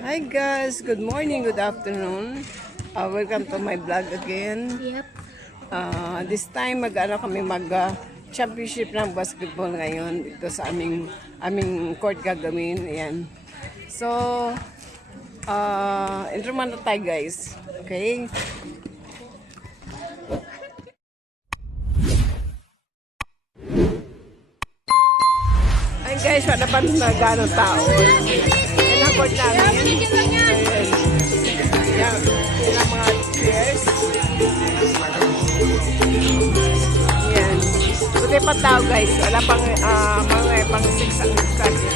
Hi guys, good morning, good afternoon. Welcome to my vlog again. Yep. This time kami championship ng basketball ngayon dito sa aming court gagawin. Ayan. So, intro muna tayo guys. Okay? Ay guys, wala pa na gano'ng tao. Yan ang court namin. Yan ang mga players. Yan. Buti pa tao guys. Wala pang mga pang 6 ang kasi.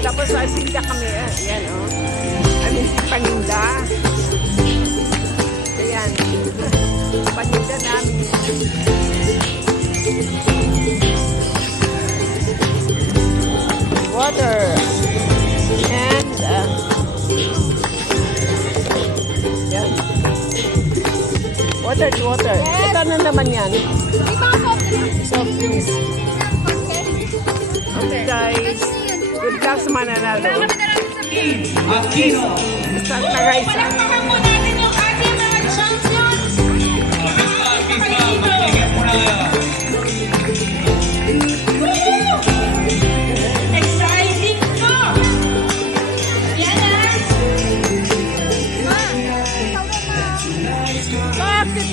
Tapos tinda kami. Yan o. Paninda. Ayan. Paninda namin. Water. And yan. Water to water. Ito na naman yan. Soft drinks. Okay guys. Good luck sa mananalo. Aquino. Start na guys. Exciting ko! Yan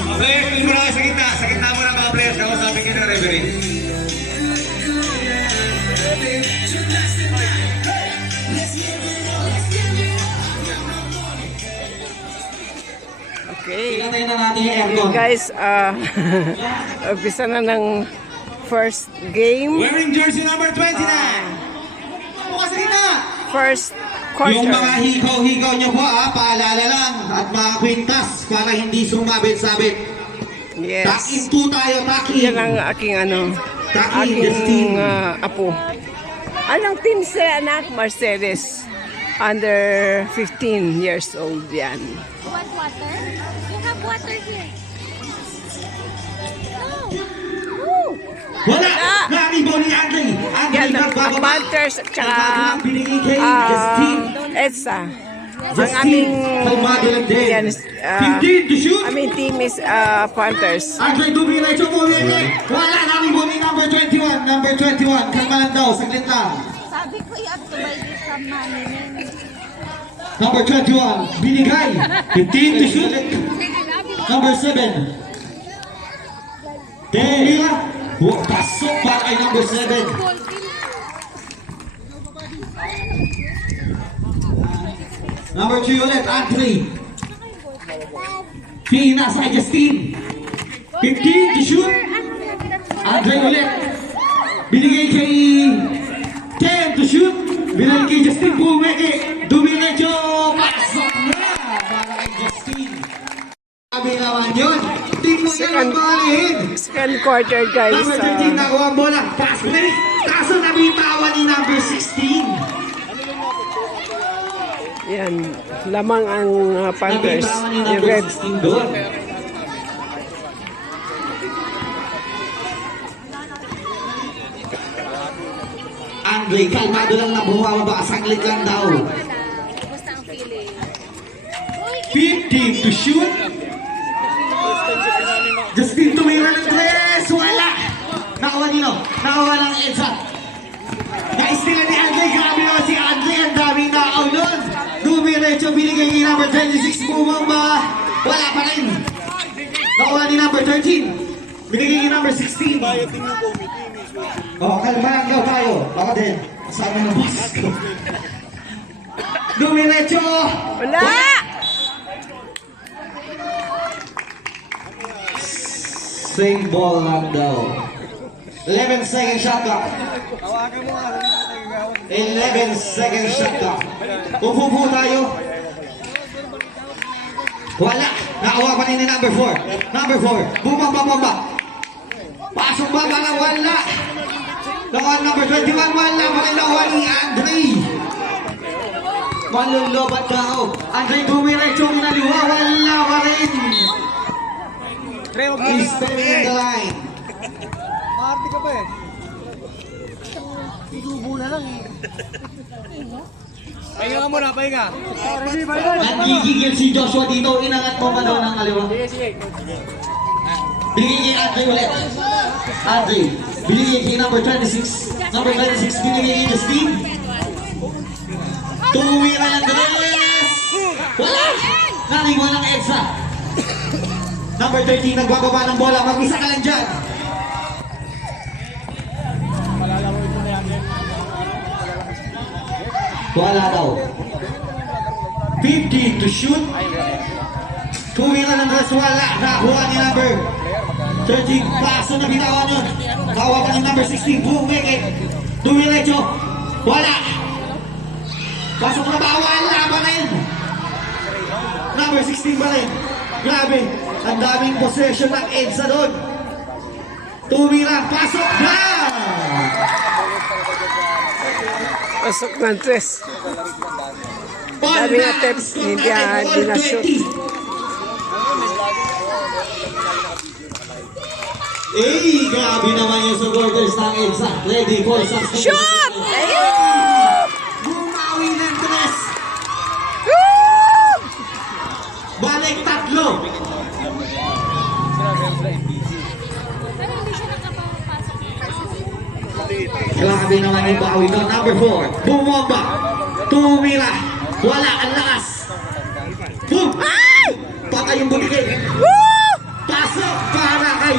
Okay, kunin mo na sa gitna. Sa gitna mo na mga players. Kausapin kayo ng referee. Okay. Pinatay na natin yung aircon. Guys, umpisa na ng first game. Wearing jersey number 29. Bukas sa gitna. First Yung mga quarter. hikaw-hikaw nyo po paalala lang. At mga kwintas para hindi sumabit-sabit. Yes. Takin po tayo, takin. Yan ang aking Takin, Justin. aking apo. Anong team sa anak? Mercedes. Under 15 years old yan. Want water? You have water here. No. Wala! Naribo ni Andre. Yan Andre ang nagbababa. Panthers at saka Ang bago lang binigay kay Justin. EDSA. Ang Justin, aming kalmado lang din. yan, 15 to shoot. aming team is Panthers. Andre Dubirecho po ulit. Wala namin po ni number 21. Number 21. Kalma lang daw. Saglit lang. Sabi ko i-activate it from money. Number 21. Binigay. 15 to shoot. Number 7. Tumira. Pasok pa kay number 7. Number 3 ulit. Andre. Pinasa kay Justin. 15 to shoot. Andre ulit. Binigay kay 10 to shoot. Binigay kay Justin Bumeke. Dumiretso. Pasok na para kay Justin. Sabi naman yun. Team mo yan ang balihin. Second quarter guys. Number 13 nakuha ang bola. Pass break. Kaso nabitawan ni number 16. Yan. Lamang ang Panthers. Nabitawan ni Yung number Red. 16 doon. Andre, kalmado lang na bumababa. Saglit lang daw. Basta ang feeling. 15 to shoot. Justin tumira ng tres. Wala. Nakawa nino. Nakawa ng EDSA. Naistilan ni Andre. Grabe naman si Andre. Ang daming nakaw nun. Dumiretso. Binigay ni number 26. Bumamba. Wala pa rin. Nakawa ni number 13. Binigay ni number 16. Kalma lang daw tayo. Baka din. Kasama ng boss ko. Dumiretso. Wala! Same ball lang daw. 11 second shot clock. 11 second shot clock. Upo tayo. Wala. Nakawa pa ni number 4. Number 4. Bumamba. Pasok ba? Wala. Nakawa number 21. Wala. Nakuha ni Andre. Malulubat daw. Andre Dumiretso kinaliwa. Wala pa rin. He's standing in the line. Maarte ka pa eh. Inubo na lang eh. Pahinga ka muna, pahinga. Nagigigil si Joshua dito. Inangat mo pa daw ng kaliwa. Binigay kay Andre ulit. Andre. Binigay kay number 26. Number 26 binigay kay Justine. Tumira ng Andres. Wala. Nariwan ng Edsa. Number 13 nagbababa ng bola. Mag-isa ka lang dyan. Wala daw. 50 to shoot. Tumira ng Andres. Wala. Nakuha ni number 13. Paso na bitawan yun. Kawa pa ni number 16. Bumeke. Dumiretso. Wala. Pasok na ba? Wala pa na yun. Number 16 pa rin. Grabe. Ang daming possession ng EDSA doon. Tumira. Pasok na! Pasok ng tres. Dami na tips, hindi na shoot. Eh, grabe naman yung supporters ng EDSA. Ready for some Shoot! Bumawi ng tres. Balik tatlo. Pero hindi siya nakapapasok. Grabe naman yung bawi ko. Number 4. Bumomba. Tumira. Wala. Ang lakas. Boom. Patay yung butikid. Pasok para kay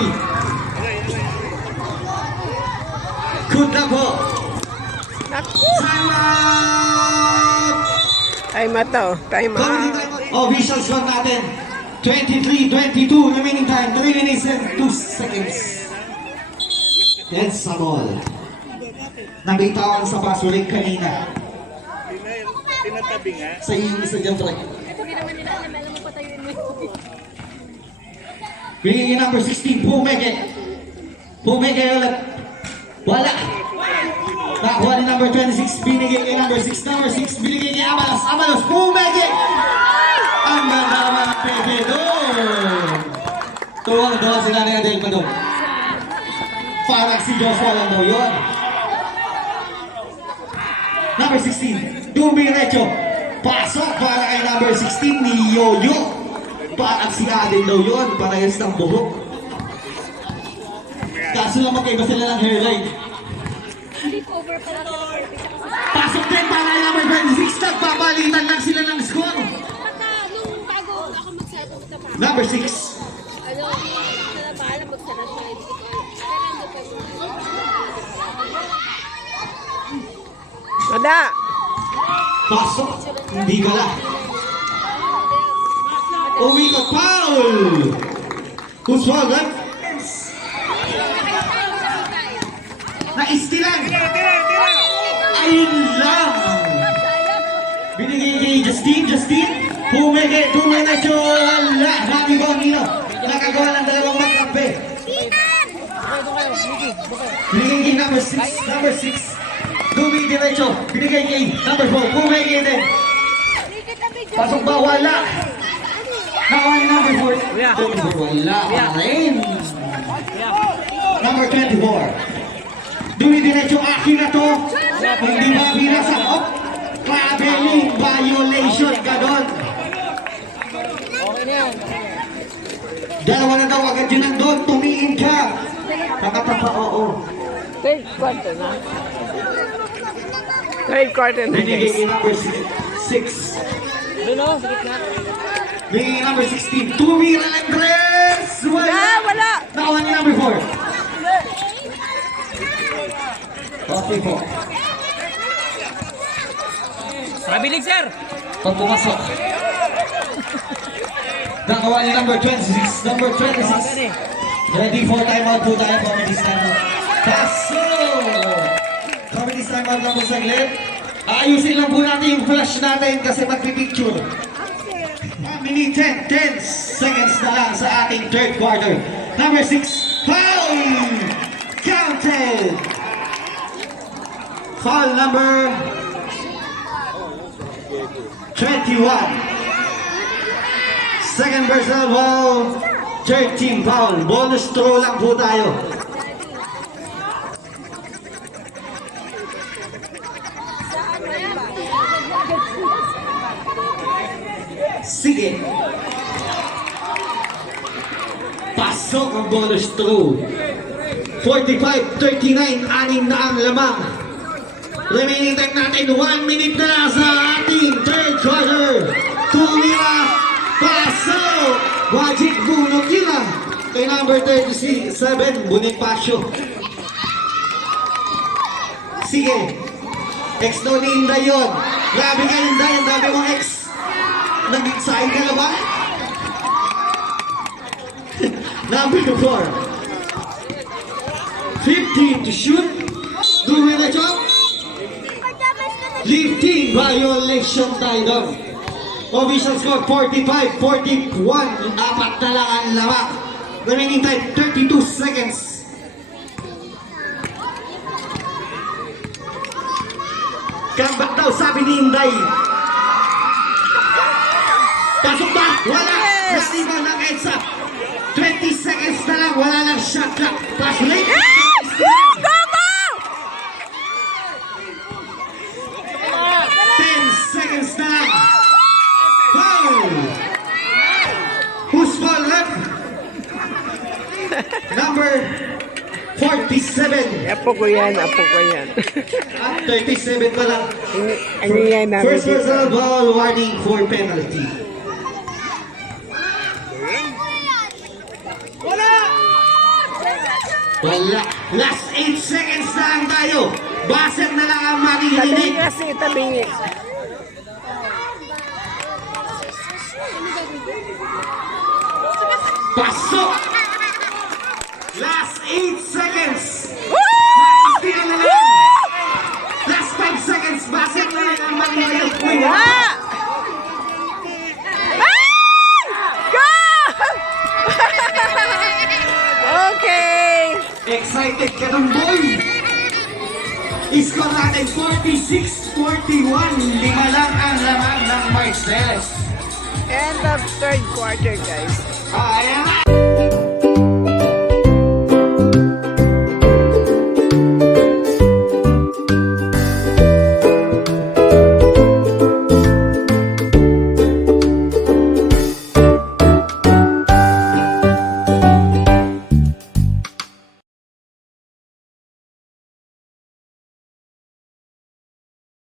Kunda po. Time out! Time out to. Time out. Official score natin. 23-22. Remaining time. 3 minutes and 2 seconds. That's sa ball. Nabitawan sa pasuling kanina. Tinatabi nga. Sa isa dyan, Frank. Hindi naman nila alam mo patayuin mo. Binigay number 16, Pumeke. Pumeke ulit. Wala. Nakuha ni number 26, binigay kay number 6. Number 6, binigay kay Amalos. Amalos, Pumeke. Ang ganda naman ang peke doon. Tuwang-tuwa sila ni Adel Padong. Parang si Joshua lang daw yun. Number 16, Dumiretso. Pasok para kay number 16 ni Yoyo. Parang si Adel daw yun. Parehas ng buhok. Kaso lang magkaiba sila ng hairline. Hindi cover pala sa Pasok din para kay number 26. Nagpapalitan lang sila ng score. nung bago ako mag-settle sa pa. Number 6. Ano, sa na paalam magsara siya. Hindi ko alam. Pero ano pa yung... Mada. Pasok. Hindi pala. Uwi ka, foul! Who's foul, right? Naistilan! Ayun lang! Binigay kay Justine. Pumeke, Dumiretso. Wala. Happy Bonino. Nakagawa ng dalawang magkampi. Binigay kay number 6. Number 6. Dumiretso. Binigay kay number 4. Pumeke din. Pasok ba? Wala. Nakuha ni number 4. Wala pa rin. Number 24. Dumiretso. Akin na to. Hindi ba binasa? Oh, traveling violation ka doon. Okay na yan. Dalawa na daw agad yun nandun. Tumiin ka. Nakatapa, oo. Third quarter na. Third quarter na, Binigay guys. kay number 6. Doon o, sikit na. Binigay kay number 16. Tumira ng dress. Wala. Wala. Nakuha ni number 4. Okay po. Mabilig, sir. Pag pumasok. Nakuha ni number 26. Number 26. Ready for timeout po tayo. Comedy timeout. Paso! Comedy timeout lang po saglit. Ayusin lang po natin yung flash natin kasi magpipicture. 1 minute 10 seconds na lang sa ating third quarter. Number 6. Foul! Counted! Foul number 21. Second personal foul, third team foul. Bonus throw lang po tayo. Saan ba yan? Sige. Pasok ang bonus throw. 45-39, anim na ang lamang. Remaining time natin, 1 minute na sa ating third quarter. Tumira, pasok. Magic bunot nila. Kay number 37, Bonifacio. Sige. Ex daw ni Inday yun. Grabe ka Inday, ang dami mong ex. Nag-excited ka na ba? Number 4. 15 to shoot. Doing the job. Lifting violation tayo doon. Official score 45-41. Apat na lang ang lawak. Remaining time 32 seconds. Comeback daw sabi ni Inday. Pasok ba? Wala. Nasiba ng EDSA. 20 seconds na lang. Wala lang shot clock. Pass late. Go, go! 10 seconds na lang. Foul! Who's ball left? Number 47. Apo ko yan, apo ko yan. At 37 pa lang. Ano yan namin First dito? personal ball, warning for penalty. Wala. Last 8 seconds na lang tayo. Baser na lang ang Tabingi maririnig. kasi, tabingi. Pasok! Last 8 seconds. Steal na lang. Last 5 seconds. Baser na lang ang maririnig. Uy, Ah! Go! Okay. Excited ka ng boy! Score natin 46-41. Lima lang ang lamang ng Marcellus. End of third quarter, guys. Ayan na!